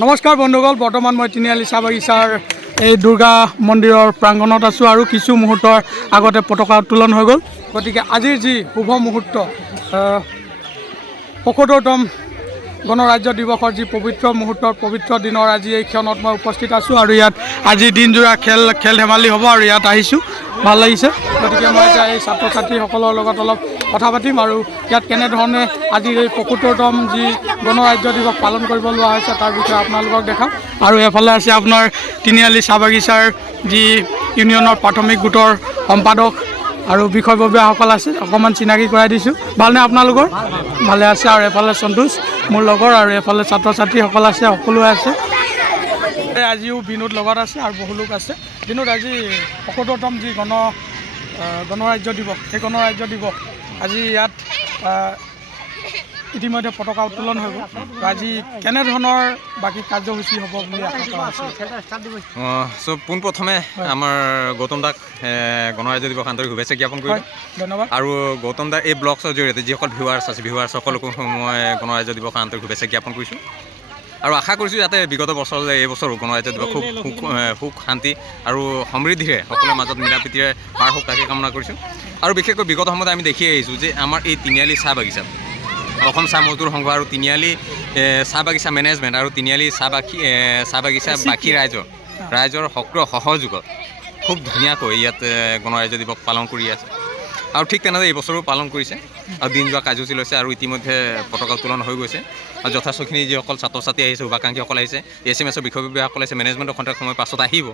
নমস্কাৰ বন্ধুসকল, বৰ্তমান মই তিনিআলি চাহ বাগিচাৰ এই দুৰ্গা মন্দিৰৰ প্ৰাংগণত আছোঁ আৰু কিছু মুহূৰ্তৰ আগতে পতাকা উত্তোলন হৈ গ'ল। গতিকে আজিৰ যি শুভ মুহূৰ্ত ৭৫তম গণৰাজ্য দিৱসৰ যি পবিত্ৰ মুহূৰ্তৰ পবিত্ৰ দিনৰ আজি এই ক্ষণত মই উপস্থিত আছোঁ আৰু ইয়াত আজি দিনজোৰা খেল ধেমালি হ'ব আৰু ইয়াত আহিছোঁ, ভাল লাগিছে। গতিকে মই এতিয়া এই ছাত্ৰ ছাত্ৰীসকলৰ লগত অলপ কথা পাতিম আৰু ইয়াত কেনেধৰণে আজিৰ এই ৭৫তম যি গণৰাজ্য দিৱস পালন কৰিব লোৱা হৈছে তাৰ বিষয়ে আপোনালোকক দেখাম। আৰু এফালে আছে আপোনাৰ তিনিআলি চাহ বাগিচাৰ যি ইউনিয়নৰ প্ৰাথমিক গোটৰ সম্পাদক আৰু বিষয়ববীয়াসকল আছে, অকণমান চিনাকি কৰাই দিছোঁ। ভালনে আপোনালোকৰ? ভালে আছে। আৰু এফালে সন্তোষ মোৰ লগৰ আৰু এফালে ছাত্ৰ ছাত্ৰীসকল আছে, সকলোৱে আছে। আজিও বিনোদ লগত আছে আৰু বহু লোক আছে। বিনোদ, আজি ৭৫তম যি গণৰাজ্য দিৱস, সেই গণৰাজ্য দিৱস আজি ইয়াত ইতিমধ্যে পতাকা উত্তোলন হৈ গ'ল। আজি কেনেধৰণৰ বাকী কাৰ্যসূচী হ'ব বুলি আশা কৰা আছে? পোনপ্ৰথমে আমাৰ গৌতম দাক গণৰাজ্য দিৱস আন্তৰিক শুভেচ্ছা জ্ঞাপন কৰিলোঁ। ধন্যবাদ। আৰু গৌতম দাৰ এই ব্লগছৰ জৰিয়তে যিসকল ভিউৱাৰ্ছ আছে, সকলোকো মই গণৰাজ্য দিৱস আন্তৰিক শুভেচ্ছা জ্ঞাপন কৰিছোঁ আৰু আশা কৰিছোঁ যাতে বিগত বছৰলৈ এই বছৰো গণৰাজ্য দিৱস খুব সুখ শান্তি আৰু সমৃদ্ধিৰে সকলোৰে মাজত মিলা প্ৰীতিৰে পাৰ হওক তাকে কামনা কৰিছোঁ। আৰু বিশেষকৈ বিগত সময়ত আমি দেখি আহিছোঁ যে আমাৰ এই তিনিআলি চাহ বাগিচাত অসম চাহ মজদুৰ সংঘ আৰু তিনিআলি চাহ বাগিচা মেনেজমেণ্ট আৰু তিনিআলি চাহ বাগিচা বাকী ৰাইজৰ সক্ৰিয় সহযোগত খুব ধুনীয়াকৈ ইয়াত গণৰাজ্য দিৱস পালন কৰি আছে আৰু ঠিক তেনেদৰে এইবছৰো পালন কৰিছে আৰু দিন যোৱা কাৰ্যসূচী লৈছে আৰু ইতিমধ্যে পতাকা উত্তোলন হৈ গৈছে আৰু যথেষ্টখিনি যিসকল ছাত্ৰ ছাত্ৰী আহিছে, শুভাকাংক্ষীসকল আহিছে, SMS-ৰ বিষয়ববীয়াসকল আহিছে, মেনেজমেণ্টৰ খন্তেক সময় পাছত আহিব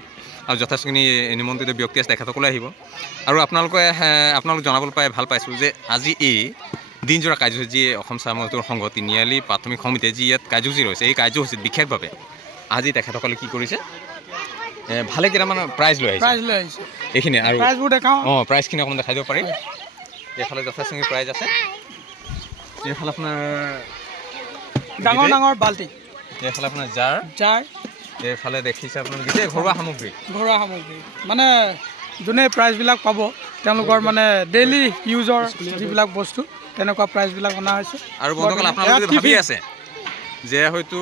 আৰু যথেষ্টখিনি নিমন্ত্ৰিত ব্যক্তি আছে, তেখেতসকলে আহিব। আৰু আপোনালোক জনাবলৈ পাই ভাল পাইছোঁ যে আজি এই দিনজোৰা কাৰ্যসূচী যি অসম চাহ মজদুৰ সংঘ তিনিআলি প্ৰাথমিক সমিতিয়ে যি ইয়াত কাৰ্যসূচী লৈছে, এই কাৰ্যসূচীত বিশেষভাৱে আজি তেখেতসকলে কি কৰিছে, ভালে কেইটামান প্ৰাইজ লৈ আহিছে। এইখিনি আৰু প্ৰাইজখিনি অকণমান দেখাই দিব পাৰি। এইফালে যথেষ্টখিনি প্ৰাইজ আছে। এইফালে আপোনাৰ ডাঙৰ বাল্টি, এইফালে আপোনাৰ জাৰ, এইফালে দেখিছে আপোনাৰ গোটেই ঘৰুৱা সামগ্ৰী মানে যোনে প্ৰাইজবিলাক পাব তেওঁলোকৰ মানে ডেইলি ইউজৰ যিবিলাক বস্তু তেনেকুৱা প্ৰাইজবিলাক অনা হৈছে। আৰু বন্ধুসকল, আপোনালোকে যদি ভাবি আছে যে হয়তো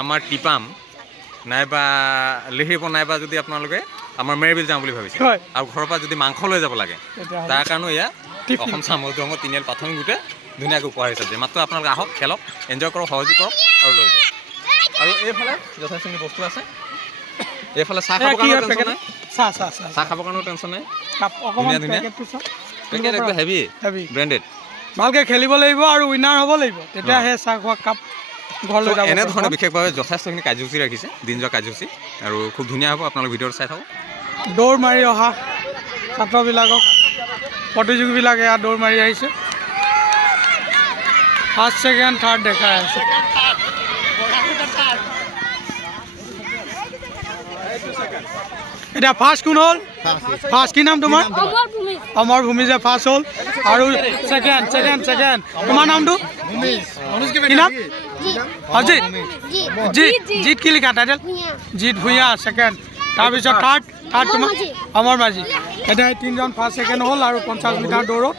আমাৰ টিপাম নাইবা লিহিব নাইবা যদি আপোনালোকে আমাৰ মেৰবিল যাওঁ বুলি ভাবিছে আৰু ঘৰৰ পৰা যদি মাংস লৈ যাব লাগে, তাৰ কাৰণেও এয়া অসম চাহ মজদুৰ সংঘ তিনিআলি প্ৰাথমিক গোটে ধুনীয়াকৈ উপহাৰ হিচাপে মাত্ৰ আপোনালোকে আহক, খেলক, এনজয় কৰক, সহযোগ কৰক আৰু লৈ যাওক। আৰু এইফালে যথেষ্টখিনি বস্তু আছে। এইফালে চাহ খাবৰ কাৰণেও টেনশ্যন নাই, চাহ খাবৰ কাৰণেও টেনশ্যন নাই, ধুনীয়া পেকেট একদম হেভি ব্ৰেণ্ডেড। ভালকৈ খেলিব লাগিব আৰু উইনাৰ হ'ব লাগিব, তেতিয়াহে চাহ খোৱা কাপ ঘৰলৈ যাব। এনেধৰণে বিশেষভাৱে যথেষ্টখিনি কাৰ্যসূচী ৰাখিছে, দিন যোৱা কাৰ্যসূচী, আৰু খুব ধুনীয়া হ'ব। আপোনালোক ভিডিঅ'টো চাই থাকক। দৌৰ মাৰি অহা ছাত্ৰবিলাকক প্ৰতিযোগীবিলাকে ইয়াত দৌৰ মাৰি আহিছে, ফাৰ্ষ্ট ছেকেণ্ড থাৰ্ড দেখাই আছে। এতিয়া ফাৰ্ষ্ট কোন হ'ল? ফাৰ্ষ্ট কি নাম তোমাৰ? অমৰ ভূমি যে ফাৰ্ষ্ট হ'ল আৰু ছেকেণ্ড তোমাৰ নামটো কি নাম? জিত কি লিখা টাইটেল? জিত ভূঞা ছেকেণ্ড। তাৰপিছত থাৰ্ড তোমাৰ অমৰ মাঝি। এতিয়া এই তিনিজন ফাৰ্ষ্ট ছেকেণ্ড হ'ল আৰু 50 মিটাৰ দৌৰত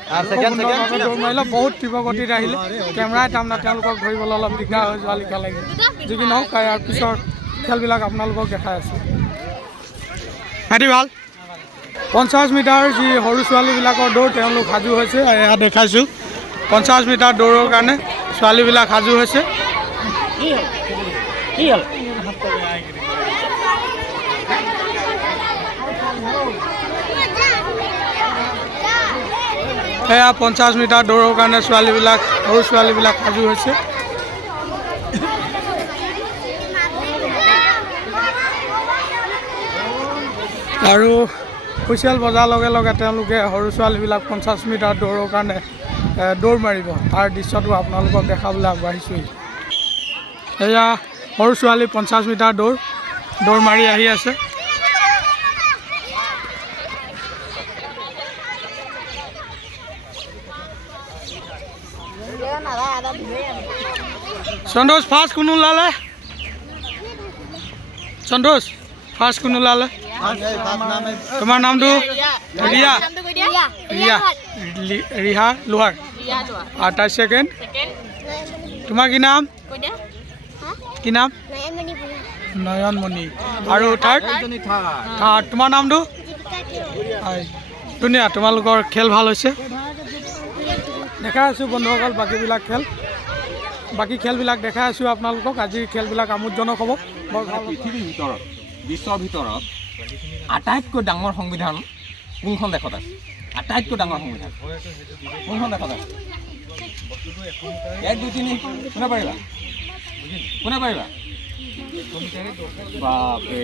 দৌৰ মাৰিলে বহুত তীব্ৰ গতিত আহিলে। কেমেৰাই তাৰমানে তেওঁলোকক ধৰিবলৈ অলপ দিগদাৰ হৈ যোৱা লিখা লাগিল। যি কি নহওক, ইয়াৰ পিছৰ খেলবিলাক আপোনালোকক দেখাই আছোঁ। সিহঁতি ভাল 50 মিটাৰ যি সৰু ছোৱালীবিলাকৰ দৌৰ তেওঁলোক সাজু হৈছে। এয়া দেখাইছোঁ 50 মিটাৰ দৌৰৰ কাৰণে ছোৱালীবিলাক সাজু হৈছে। এয়া 50 মিটাৰ দৌৰৰ কাৰণে সৰু ছোৱালীবিলাক সাজু হৈছে। আৰু হুইচেল বজাৰ লগে লগে তেওঁলোকে সৰু ছোৱালীবিলাক 50 মিটাৰ দৌৰৰ কাৰণে দৌৰ মাৰিব। তাৰ দৃশ্যটো আপোনালোকক দেখাবলৈ আগবাঢ়িছোঁ। এয়া সৰু ছোৱালী 50 মিটাৰ দৌৰ মাৰি আহি আছে। সন্তোষ ফাৰ্ষ্ট কোন ওলালে? সন্তোষ ফাৰ্ষ্ট কোন ওলালে? তোমাৰ নামটো? ৰিহা লোহাৰ। আৰু তাৰ ছেকেণ্ড তোমাৰ কি নাম? কি নাম? নয়নমণি। আৰু থাৰ্ড? তোমাৰ নামটো? হয়, ধুনীয়া, তোমালোকৰ খেল ভাল হৈছে। দেখাই আছোঁ বন্ধুসকল বাকী খেলবিলাক দেখাই আছোঁ আপোনালোকক। আজিৰ খেলবিলাক আমোদজনক হ'ব। বৰ ভাল। পৃথিৱীৰ ভিতৰত বিশ্বৰ ভিতৰত আটাইতকৈ ডাঙৰ সংবিধান কোনখন দেশত আছে? আটাইতকৈ ডাঙৰ সংবিধান কোনখন দেশত আছে? 1 2 3 কোনে পাৰিবা? বাপৰে,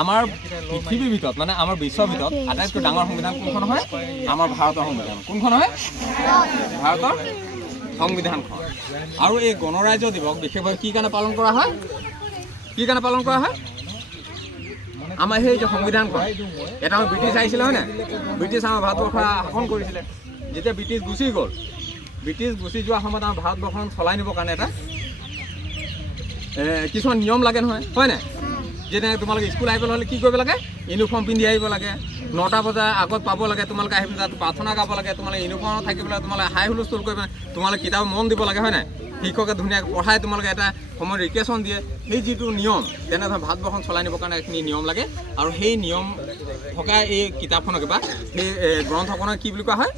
আমাৰ পৃথিৱীৰ ভিতৰত মানে আমাৰ বিশ্বৰ ভিতৰত আটাইতকৈ ডাঙৰ সংবিধান কোনখন হয়? আমাৰ ভাৰতৰ সংবিধান। কোনখন হয়? ভাৰতৰ সংবিধানখন। আৰু এই গণৰাজ্য দিৱস বিশেষভাৱে কি কাৰণে পালন কৰা হয়? আমাৰ সেই যে সংবিধানখন, এটা আমাৰ ব্ৰিটিছ আহিছিলে হয় নাই? ব্ৰিটিছ আমাৰ ভাৰতবৰ্ষ শাসন কৰিছিলে। যেতিয়া ব্ৰিটিছ গুচি গ'ল, ব্ৰিটিছ গুচি যোৱাৰ সময়ত আমাৰ ভাৰতবৰ্ষখন চলাই নিবৰ কাৰণে এটা কিছুমান নিয়ম লাগে নহয়, হয় নাই? যেনে তোমালোকে স্কুল আহিব হ'লে কি কৰিব লাগে? ইউনিফৰ্ম পিন্ধি আহিব লাগে। 9টা বজাৰ আগত পাব লাগে। তোমালোকে আহি তাত প্ৰাৰ্থনা গাব লাগে। তোমালোকে ইউনিফৰ্মত থাকিব লাগে। তোমালোকে হাই হুলস্থুল কৰিব লাগে। তোমালোকে কিতাপ মন দিব লাগে, হয় নাই? শিক্ষকে ধুনীয়াকৈ পঢ়াই তোমালোকে এটা সময়ত ৰিক্ৰেশ্যন দিয়ে। সেই যিটো নিয়ম, তেনেধৰণে ভাৰতবৰ্ষখন চলাই নিবৰ কাৰণে এইখিনি নিয়ম লাগে। আৰু সেই নিয়ম থকা এই কিতাপখনক বা সেই গ্ৰন্থখনক কি বুলি কোৱা হয়?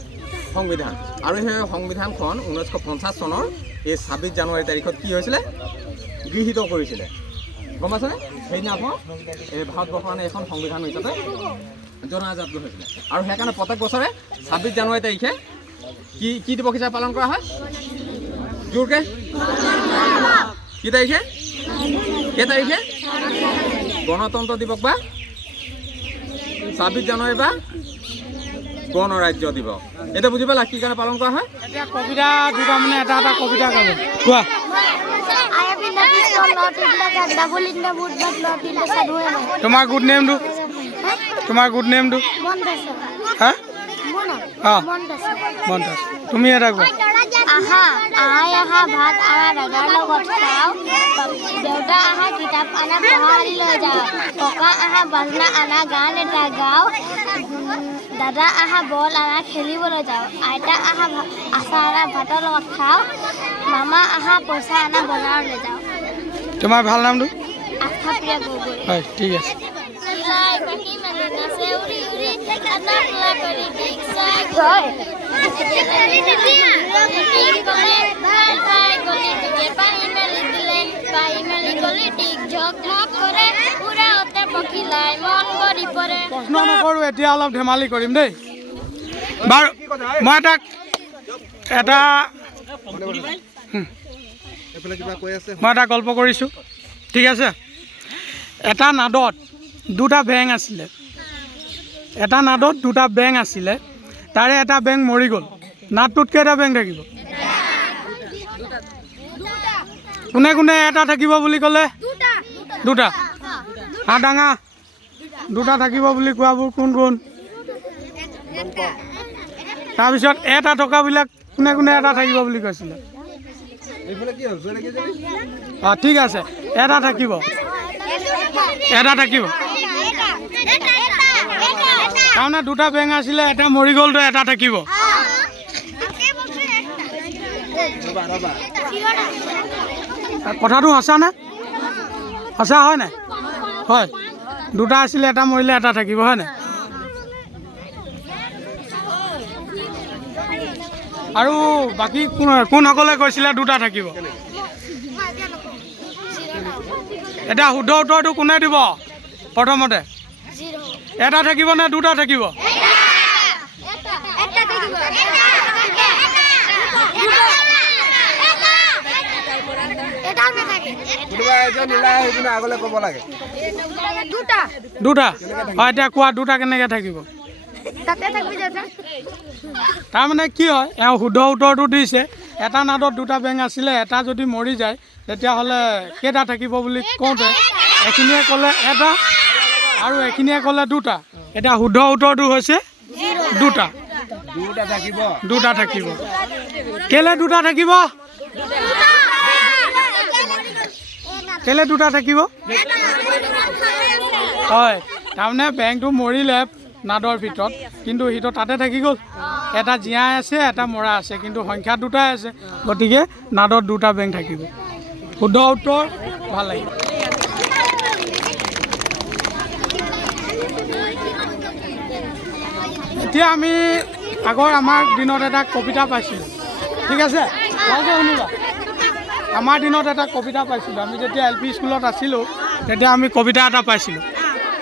সংবিধান। আৰু সেই সংবিধানখন 1950 চনৰ এই 26 জানুৱাৰী তাৰিখত কি হৈছিলে? গৃহীত কৰিছিলে। গম পাইছেনে? সেইদিনাখন এই ভাৰতবৰ্ষৰ এখন সংবিধান হিচাপে জনাজাত হৈছিলে। আৰু সেইকাৰণে প্ৰত্যেক বছৰে 26 জানুৱাৰী তাৰিখে কি দিৱস হিচাপে পালন কৰা হয়? জোৰকে কি তাৰিখে? কেই তাৰিখে? গণতন্ত্ৰ দিৱস বা 26 জানুৱাৰী বা গণৰাজ্য দিৱস। এটা বুজি পালা কি কাৰণে পালন কৰা হয়? এতিয়া কবিতা দুটা মানে এটা কবিতা গাব। কোৱা। তোমাৰ গুড নেমটো? হা? মন্তাজ। তুমি এটা কোৱা। ভাত দাদাৰ লগত খাওঁ। দেউতা কিতাপ পঢ়া লৈ যাওঁ। ককা বাজনা গান এটা গাওঁ। দাদা বল খেলিবলৈ যাওঁ। আইতা আচাৰ ভাতৰ লগত খাওঁ। মামা পইচা বজাৰলৈ যাওঁ। তোমাৰ ভাল নামটো? আস্থাপ্ৰিয়া গগৈ। হয়, ঠিক আছে। প্ৰশ্ন নকৰোঁ, এতিয়া অলপ ধেমালি কৰিম দেই। বাৰু মই এটা গল্প কৰিছোঁ, ঠিক আছে? এটা নাদত দুটা বেং আছিলে। তাৰে এটা বেং মৰি গ'ল। নাদটোত কেইটা বেং থাকিব? কোনে কোনে এটা থাকিব বুলি ক'লে? দুটা। হাত ডাঙা। দুটা থাকিব বুলি কোৱাবোৰ কোন? তাৰপিছত এটা টকাবিলাক কোনে কোনে এটা থাকিব বুলি কৈছিলে? ঠিক আছে, এটা থাকিব। তাৰমানে দুটা বেং আছিলে, এটা মৰি গ'লতো, এটা থাকিব। কথাটো সঁচানে? সঁচা হয় নাই? হয়, দুটা আছিলে, এটা মৰিলে, এটা থাকিব, হয় নাই? আৰু বাকী কোনসকলে কৈছিলে দুটা থাকিব? এতিয়া শুদ্ধ উত্তৰটো কোনে দিব? প্ৰথমতে এটা থাকিব নে দুটা থাকিব? দুটা। হয়, এতিয়া কোৱা, দুটা কেনেকৈ থাকিব? তাৰমানে কি হয়, এওঁ শুদ্ধ উত্তৰটো দিছে। এটা নাদত দুটা বেং আছিলে, এটা যদি মৰি যায় তেতিয়াহ'লে কেইটা থাকিব বুলি কওঁতে এখিনিয়ে ক'লে এটা আৰু এখিনিয়ে ক'লে দুটা। এতিয়া শুদ্ধ উত্তৰটো হৈছে দুটা। কেলে দুটা থাকিব? হয়, তাৰমানে বেংটো মৰিলে নাদৰ ভিতৰত, কিন্তু সিটো তাতে থাকি গ'ল। এটা জীয়াই আছে, এটা মৰা আছে, কিন্তু সংখ্যা দুটাই আছে, গতিকে নাদত দুটা বেং থাকিব। শুদ্ধ উত্তৰ ভাল লাগিল। এতিয়া আমি আগৰ আমাৰ দিনত এটা কবিতা পাইছিলোঁ, ঠিক আছে, ভালকৈ শুনিবা। আমাৰ দিনত এটা কবিতা পাইছিলোঁ, আমি যেতিয়া LP স্কুলত আছিলোঁ তেতিয়া আমি কবিতা এটা পাইছিলোঁ।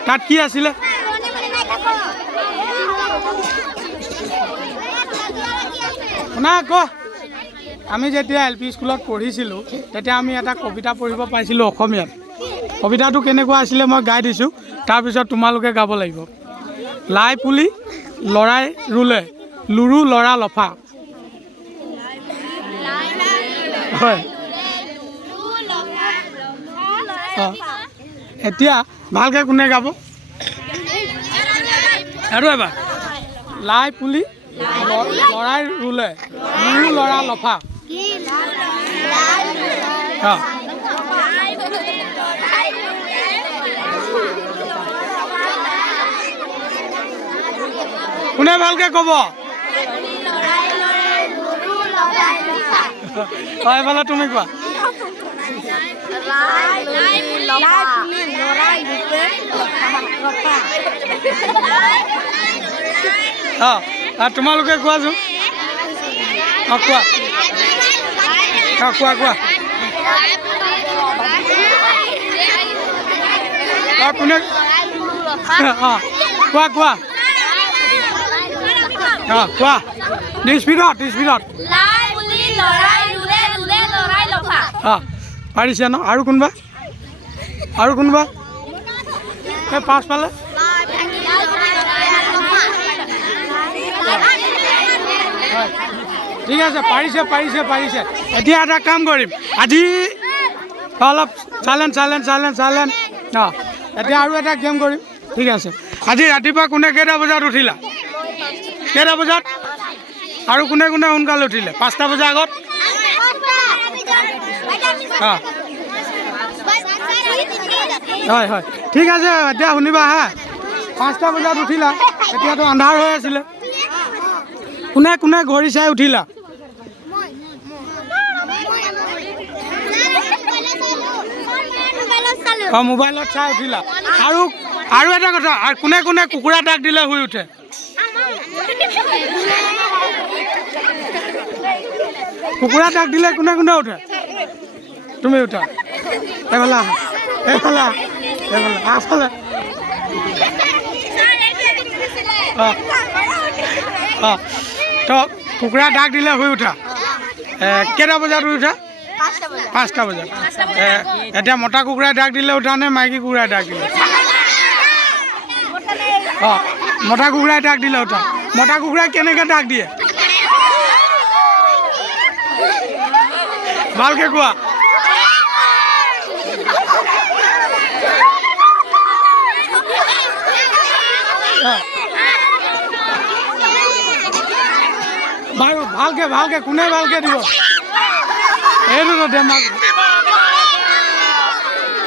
তাত কি আছিলে? শুনা আকৌ, আমি যেতিয়া LP স্কুলত পঢ়িছিলোঁ তেতিয়া আমি এটা কবিতা পঢ়িব পাইছিলোঁ অসমীয়াত। কবিতাটো কেনেকুৱা আছিলে মই গাই দিছোঁ, তাৰপিছত তোমালোকে গাব লাগিব। লাই পুলি লৰাই ৰুলে, লুৰু লৰা লফা। হয়, এতিয়া ভালকৈ কোনে গাব? আৰু এবাৰ। লাই পুলি লৰাই ৰুলে, লুৰু লৰা লফা। কোনে ভালকৈ ক'ব? হয়, এইফালে তুমি কোৱা। তোমালোকে কোৱাচোন। কোৱা কোৱা কোৱা। কোনে কোৱা কোৱা কোৱা স্পীডত পাৰিছে ন? আৰু কোনোবা? আৰু কোনোবা? এই পাছফালে ঠিক আছে, পাৰিছে। এতিয়া এটা কাম কৰিম, আজি অলপ চাইলেণ্ট। এতিয়া আৰু এটা গেম কৰিম, ঠিক আছে। আজি ৰাতিপুৱা কোনে কেইটা বজাত উঠিলা? কেইটা বজাত? আৰু কোনে সোনকালে উঠিলে? 5টা বজাৰ আগত? হয়, ঠিক আছে। এতিয়া শুনিবা হা, 5টা বজাত উঠিলা, এতিয়াতো আন্ধাৰ হৈ আছিলে। কোনে ঘড়ী চাই উঠিলা? মোবাইলত চাই উঠিলা। আৰু এটা কথা, আৰু কোনে কুকুৰা ডাক দিলে শুই উঠে? কুকুৰা ডাক দিলে কোনে উঠে? তুমি উঠা। এইফালে আগফালে। তো কুকুৰা ডাক দিলে শুই উঠা। কেইটা বজাত উঠা? 5টা বজাত। এতিয়া মতা কুকুৰাই ডাক দিলে উঠা নে মাইকী কুকুৰাই ডাক দিলে? মতা কুকুৰাই ডাক দিলে উঠা। মতা কুকুৰাই কেনেকৈ ডাক দিয়ে? ভালকৈ কোৱা। বাৰু ভালকৈ কোনে ভালকৈ দিব? এইটো ধেমালি।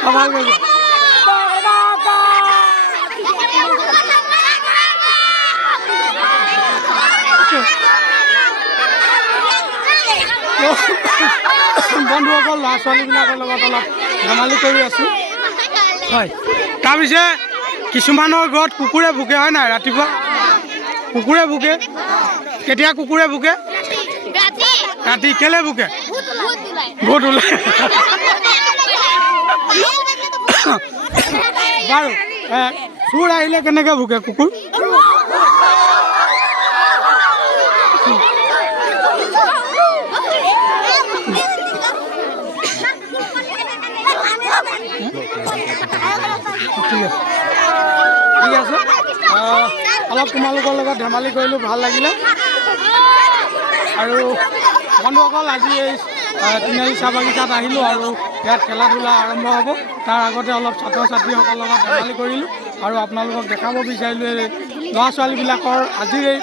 ভালকৈ কোৱা। বন্ধুসকল, ল'ৰা ছোৱালীবিলাকৰ লগত অলপ ধেমালি কৰি আছোঁ। হয়, তাৰপিছে কিছুমানৰ ঘৰত কুকুৰে ভুকে, হয় নাই? ৰাতিপুৱা কুকুৰে ভুকে। কেতিয়া কুকুৰে ভুকে? ৰাতি। কেলে ভুকে? ভূত ওলাই। বাৰু চোৰ আহিলে কেনেকৈ ভুকে কুকুৰ? ঠিক আছে, অলপ তোমালোকৰ লগত ধেমালি কৰিলোঁ, ভাল লাগিলে। আৰু বন্ধুসকল, আজি এই তিনিআলি চাহ বাগিচাত আহিলোঁ আৰু ইয়াত খেলা ধূলা আৰম্ভ হ'ব। তাৰ আগতে অলপ ছাত্ৰ ছাত্ৰীসকলৰ লগত ধেমালি কৰিলোঁ আৰু আপোনালোকক দেখাব বিচাৰিলোঁ এই ল'ৰা ছোৱালীবিলাকৰ আজিৰ এই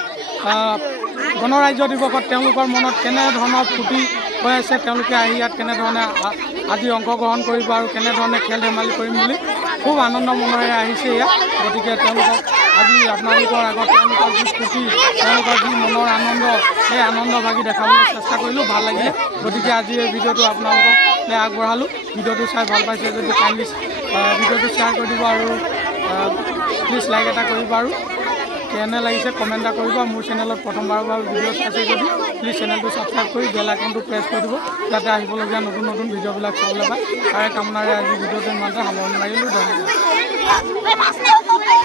গণৰাজ্য দিৱসত তেওঁলোকৰ মনত কেনেধৰণৰ ফূৰ্তি হৈ আছে, তেওঁলোকে আহি ইয়াত কেনেধৰণে আজি অংশগ্ৰহণ কৰিব আৰু কেনেধৰণে খেল ধেমালি কৰিম বুলি খুব আনন্দ মনেৰে আহিছে ইয়াত। গতিকে তেওঁলোকক আজি আপোনালোকৰ আগত তেওঁলোকৰ যি ফূৰ্তি, তেওঁলোকৰ যি মনৰ আনন্দ, সেই আনন্দ ভাগি দেখাবলৈ চেষ্টা কৰিলোঁ, ভাল লাগিলে। গতিকে আজি এই ভিডিঅ'টো আপোনালোকক আগবঢ়ালোঁ। ভিডিঅ'টো চাই ভাল পাইছে যদি কাইণ্ডলি ভিডিঅ'টো শ্বেয়াৰ কৰি দিব আৰু প্লিজ লাইক এটা কৰিব আৰু কেনে লাগিছে কমেণ্ট এটা কৰিব। মোৰ চেনেলত প্ৰথমবাৰৰ পৰা ভিডিঅ' চাইছে যদি প্লিজ চেনেলটো ছাবস্ক্ৰাইব কৰি বেল আইকনটো প্ৰেছ কৰি দিব যাতে আহিবলগীয়া নতুন নতুন ভিডিঅ'বিলাক চাবলৈ পায়। তাৰে কামনাৰে আজি ভিডিঅ'টো ইমানতে সামৰণি মাৰিলোঁ। ধন্যবাদ।